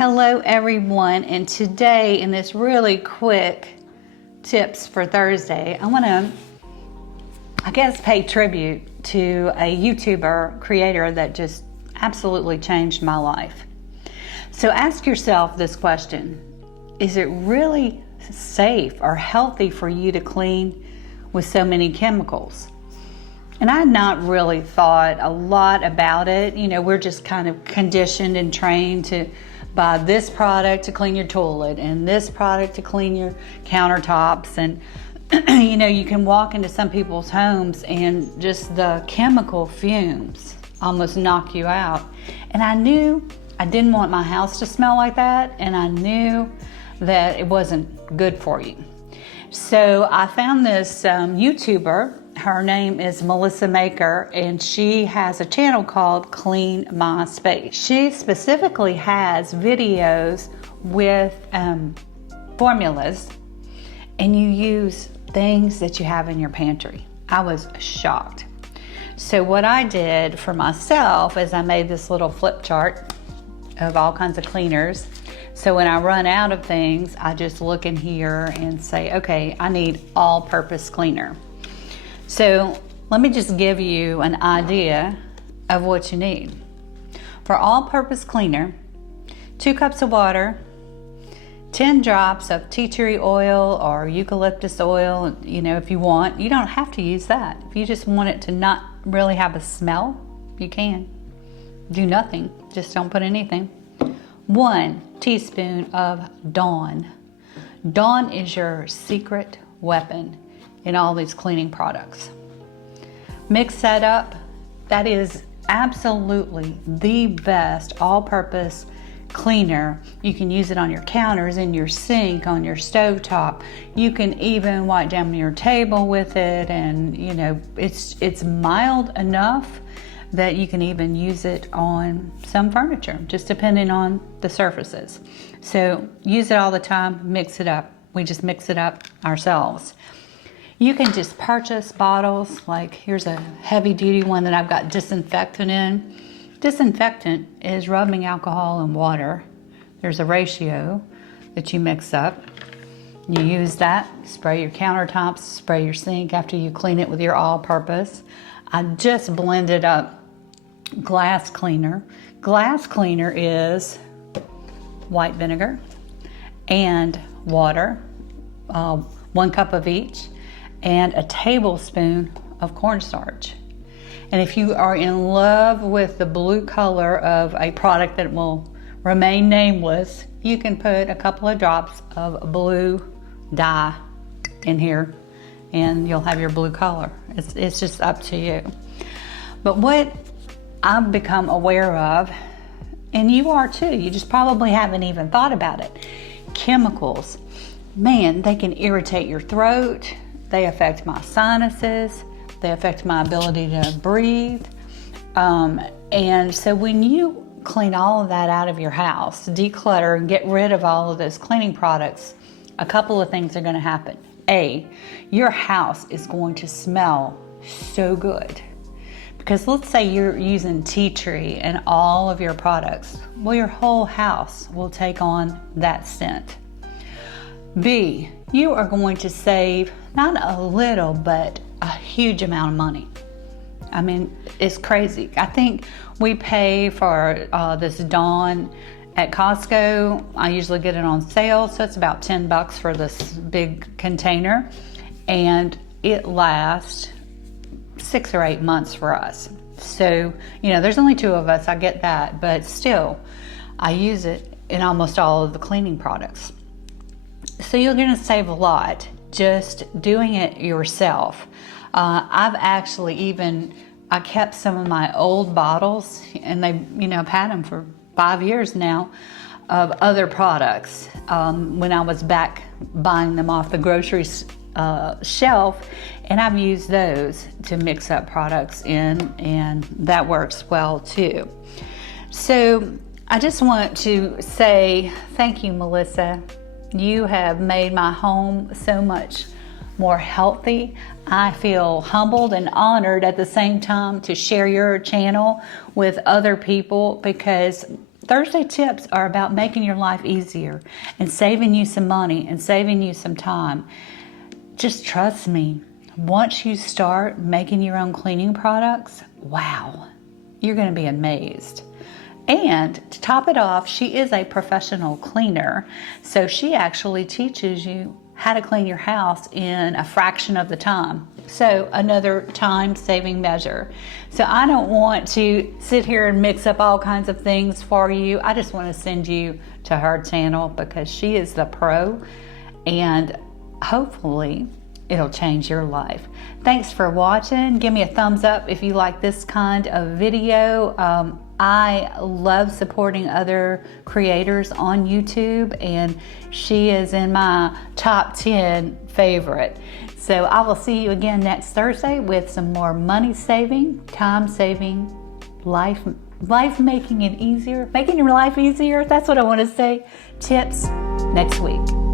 Hello everyone, and today in this really quick tips for Thursday, I want to, pay tribute to a YouTuber creator that just absolutely changed my life. So ask yourself this question: is it really safe or healthy for you to clean with so many chemicals? And I had not really thought a lot about it. You know, we're just kind of conditioned and trained to buy this product to clean your toilet and this product to clean your countertops. And, you know, you can walk into some people's homes and just the chemical fumes almost knock you out. And I knew I didn't want my house to smell like that, and I knew that it wasn't good for you. So I found this YouTuber. Her name is Melissa Maker, and she has a channel called Clean My Space. She specifically has videos with formulas, and you use things that you have in your pantry. I was shocked. So what I did for myself is I made this little flip chart of all kinds of cleaners. So when I run out of things, I just look in here and say, okay, I need all-purpose cleaner. So let me just give you an idea of what you need. For all-purpose cleaner, 2 cups of water, 10 drops of tea tree oil or eucalyptus oil, you know, if you want. You don't have to use that. If you just want it to not really have a smell, you can. Do nothing, just don't put anything. 1 teaspoon of Dawn. Dawn is your secret weapon in all these cleaning products. Mix that up. That is absolutely the best all-purpose cleaner. You can use it on your counters, in your sink, on your stovetop. You can even wipe down your table with it, and you know, it's mild enough that you can even use it on some furniture, just depending on the surfaces. So use it all the time, mix it up. We just mix it up ourselves. You can just purchase bottles, like here's a heavy duty one that I've got disinfectant in. Disinfectant is rubbing alcohol and water. There's a ratio that you mix up. You use that, spray your countertops, spray your sink after you clean it with your all-purpose. I just blended up glass cleaner. Glass cleaner is white vinegar and water, 1 cup of each, and a tablespoon of cornstarch. And if you are in love with the blue color of a product that will remain nameless, you can put a couple of drops of blue dye in here and you'll have your blue color. It's just up to you. But what I've become aware of, and you are too, you just probably haven't even thought about it. Chemicals, man, they can irritate your throat. They affect my sinuses. They affect my ability to breathe. And so when you clean all of that out of your house, declutter and get rid of all of those cleaning products, a couple of things are going to happen. A, your house is going to smell so good. Because let's say you're using tea tree in all of your products. Well, your whole house will take on that scent. B, you are going to save not a little, but a huge amount of money. I mean, it's crazy. I think we pay for this Dawn at Costco. I usually get it on sale, so it's about $10 for this big container, and it lasts 6 or 8 months for us. So, you know, there's only 2 of us, I get that, but still, I use it in almost all of the cleaning products. So you're gonna save a lot just doing it yourself. I've actually I kept some of my old bottles, and they, you know, I've had them for 5 years now, of other products. When I was back buying them off the grocery shelf, and I've used those to mix up products in, and that works well too. So I just want to say thank you, Melissa. You have made my home so much more healthy. I feel humbled and honored at the same time to share your channel with other people, because Thursday tips are about making your life easier and saving you some money and saving you some time. Just trust me, once you start making your own cleaning products, wow, you're going to be amazed. And to top it off, she is a professional cleaner, so she actually teaches you how to clean your house in a fraction of the time. So another time-saving measure. So I don't want to sit here and mix up all kinds of things for you. I just want to send you to her channel because she is the pro, and hopefully it'll change your life. Thanks for watching. Give me a thumbs up if you like this kind of video. I love supporting other creators on YouTube, and she is in my top 10 favorite. So I will see you again next Thursday with some more money saving, time saving, life making it easier, making your life easier. That's what I want to say. Tips next week.